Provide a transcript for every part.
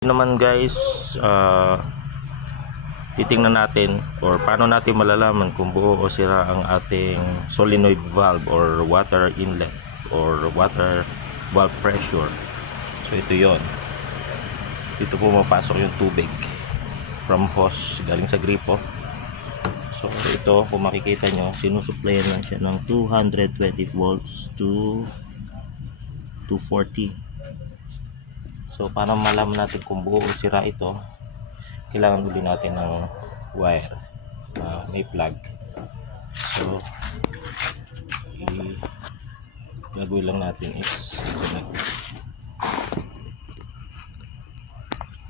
Naman guys, titingnan natin or paano natin malalaman kung buo o sira ang ating solenoid valve or water inlet or water valve pressure. So ito yon, dito pumapasok yung tubig from hose galing sa gripo. So ito, kung makikita nyo, sinusuplayan lang siya ng 220 volts to 240. So para malaman natin kung buo o sira ito, kailangan uli natin ng wire na may plug. So gagawin lang natin is connect.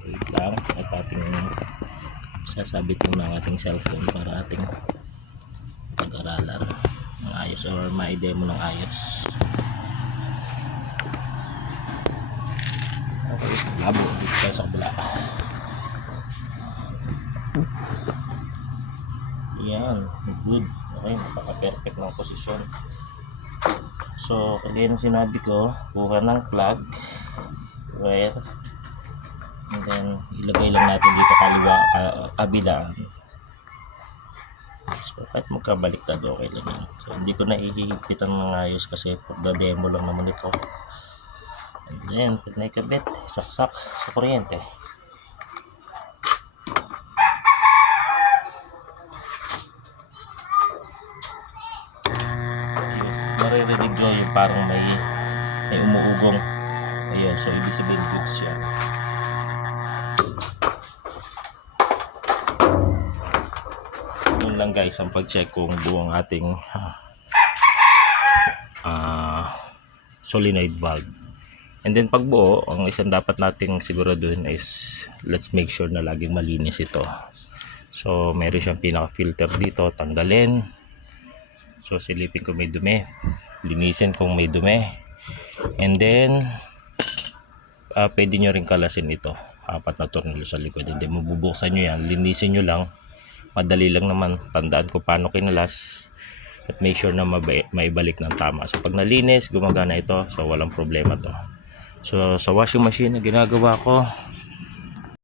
Wait lang, at ating sasabit muna ang ating cellphone para ating pag-aralan ng ayos or ma-demo ng ayos. Okay, labo dito tayo sa kabila. Yan, good. Okay, napaka-perfect ng posisyon. So, kagaya ng sinabi ko, kuha ng plug, wire, and then ilagay lang natin dito kabilaan. So, kahit magkabaliktad, okay lang yun. So, hindi ko na ihihipitan ng ayos kasi pagda-demo lang naman ito. And then, pag naikabit, saksak sa kuryente. Maririnig nyo yung parang may umuugong. Ayun, so ibig sabihin good siya. Yun lang guys ang pag-check kung buong ating solenoid valve. And then pag buo, ang isang dapat nating siguraduhin is let's make sure na laging malinis ito. So meron siyang pinaka-filter dito, tanggalin. So silipin kung may dumi, linisin kung may dumi, and then pwede nyo rin kalasin ito, 4 na tornilyo sa likod. Hindi mabubuksan nyo yan, linisin nyo lang, madali lang naman. Tandaan ko paano kinalas at make sure na maibalik ng tama. So pag nalinis, gumagana ito, so walang problema to. So sa washing machine na ginagawa ko,